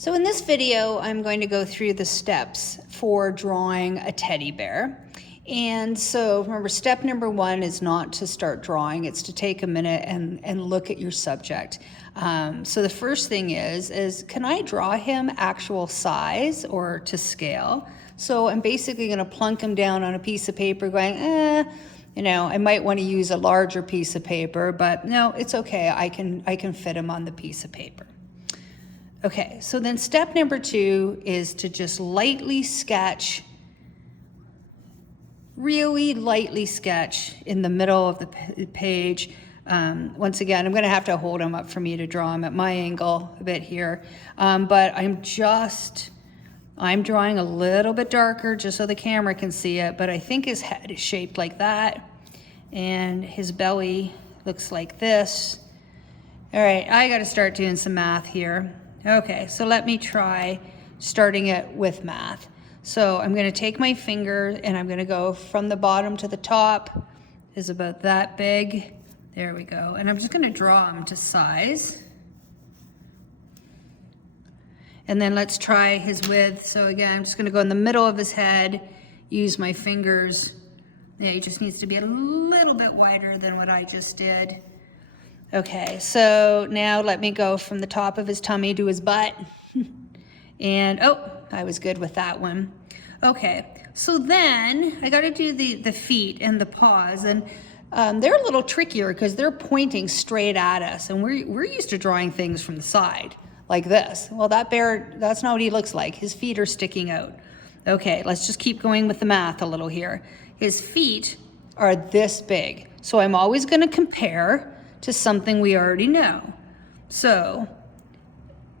So in this video, I'm going to go through the steps for drawing a teddy bear. And so remember, step number one is not to start drawing, it's to take a minute and look at your subject. So the first thing is can I draw him actual size or to scale? So I'm basically gonna plunk him down on a piece of paper going, I might want to use a larger piece of paper, but no, it's okay, I can fit him on the piece of paper. Okay, so then step number two is to just lightly sketch, really lightly sketch in the middle of the page. Once again, I'm going to have to hold him up for me to draw him at my angle a bit here. But I'm drawing a little bit darker just so the camera can see it, but I think his head is shaped like that, and his belly looks like this. All right, I got to start doing some math here. Okay, so let me try starting it with math. So I'm going to take my finger and I'm going to go from the bottom to the top is about that big. There we go. And I'm just going to draw him to size. And then let's try his width. So again, I'm just going to go in the middle of his head, use my fingers. Yeah, he just needs to be a little bit wider than what I just did. Okay, so now let me go from the top of his tummy to his butt. And, oh, I was good with that one. Okay, so then I gotta do the feet and the paws, and they're a little trickier because they're pointing straight at us, and we're used to drawing things from the side, like this. Well, that bear, that's not what he looks like. His feet are sticking out. Okay, let's just keep going with the math a little here. His feet are this big, so I'm always gonna compare to something we already know. So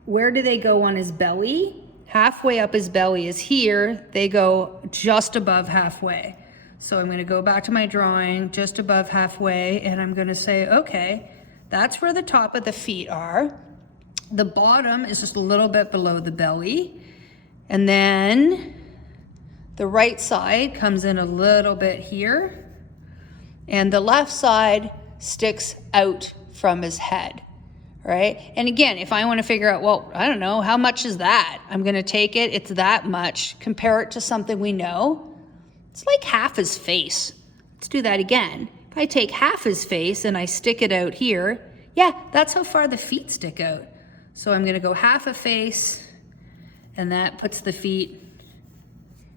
where do they go on his belly? Halfway up his belly is here. They go just above halfway. So I'm going to go back to my drawing just above halfway, and I'm going to say, okay, that's where the top of the feet are. The bottom is just a little bit below the belly. And then the right side comes in a little bit here. And the left side sticks out from his head, right? And again, if I want to figure out, well, I don't know, how much is that? I'm going to take it, it's that much, compare it to something we know. It's like half his face. Let's do that again. If I take half his face and I stick it out here, yeah, that's how far the feet stick out. So I'm going to go half a face, and that puts the feet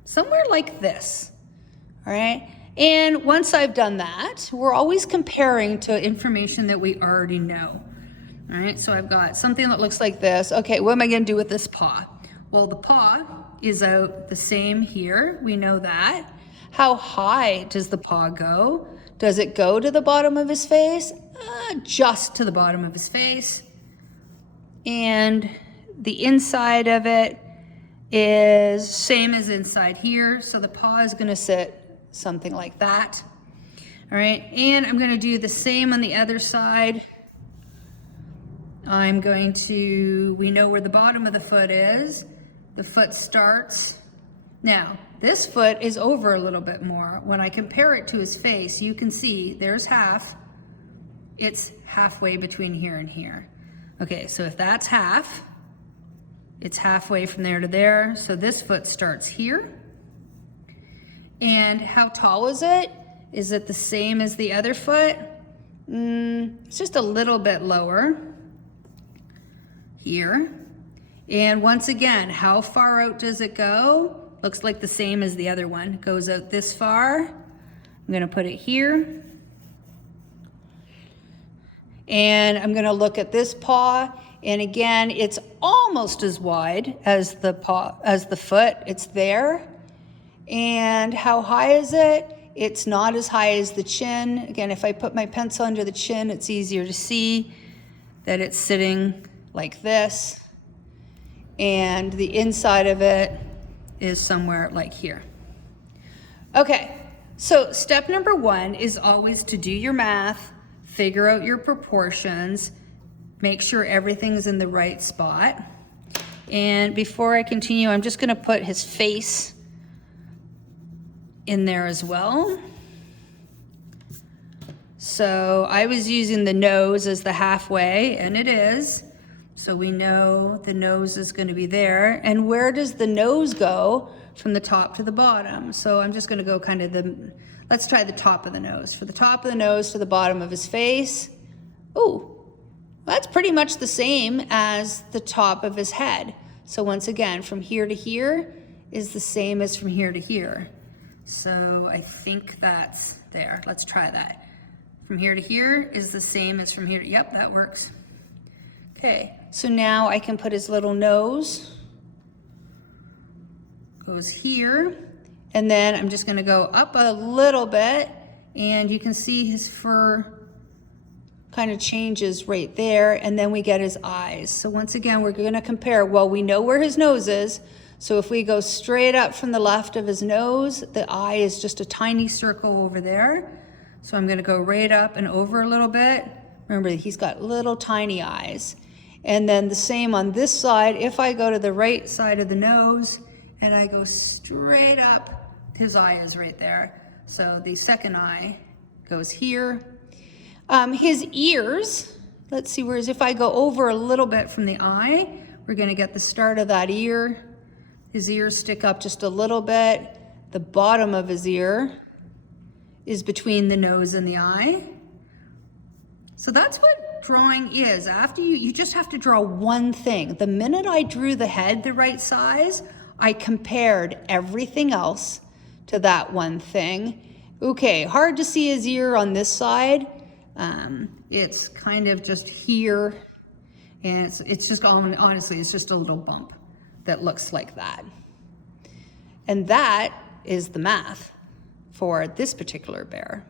somewhere like this, all right? And once I've done that, we're always comparing to information that we already know. All right, so I've got something that looks like this. Okay, what am I gonna do with this paw? Well, the paw is out the same here, we know that. How high does the paw go? Does it go to the bottom of his face? Just to the bottom of his face. And the inside of it is same as inside here, so the paw is gonna sit something like that. All right, and I'm gonna do the same on the other side. I'm going to, we know where the bottom of the foot is. The foot starts. Now, this foot is over a little bit more. When I compare it to his face, you can see there's half. It's halfway between here and here. Okay, so if that's half, it's halfway from there to there. So this foot starts here. And how tall is it? Is it the same as the other foot? It's just a little bit lower here. And once again, how far out does it go? Looks like the same as the other one. It goes out this far. I'm gonna put it here. And I'm gonna look at this paw. And again, it's almost as wide as the paw, as the foot. It's there. And how high is it? It's not as high as the chin. Again, if I put my pencil under the chin, it's easier to see that it's sitting like this. And the inside of it is somewhere like here. Okay, so step number one is always to do your math, figure out your proportions, make sure everything's in the right spot. And before I continue, I'm just gonna put his face in there as well. So I was using the nose as the halfway, and it is. So we know the nose is going to be there. And where does the nose go from the top to the bottom? So I'm just going to go kind of let's try the top of the nose. For the top of the nose to the bottom of his face. Oh, that's pretty much the same as the top of his head. So once again, from here to here is the same as from here to here. So I think that's there. Let's try that. From here to here is the same as from here to, yep, that works. Okay, so now I can put his little nose, goes here, and then I'm just gonna go up a little bit, and you can see his fur kind of changes right there, and then we get his eyes. So once again, we're gonna compare, well, we know where his nose is, so if we go straight up from the left of his nose, the eye is just a tiny circle over there. So I'm gonna go right up and over a little bit. Remember, he's got little tiny eyes. And then the same on this side, if I go to the right side of the nose and I go straight up, his eye is right there. So the second eye goes here. His ears, let's see, whereas if I go over a little bit from the eye, we're gonna get the start of that ear. His ears stick up just a little bit. The bottom of his ear is between the nose and the eye. So that's what drawing is. After you just have to draw one thing. The minute I drew the head the right size, I compared everything else to that one thing. Okay, hard to see his ear on this side. It's kind of just here, and it's just, honestly, it's just a little bump that looks like that. And that is the math for this particular bear.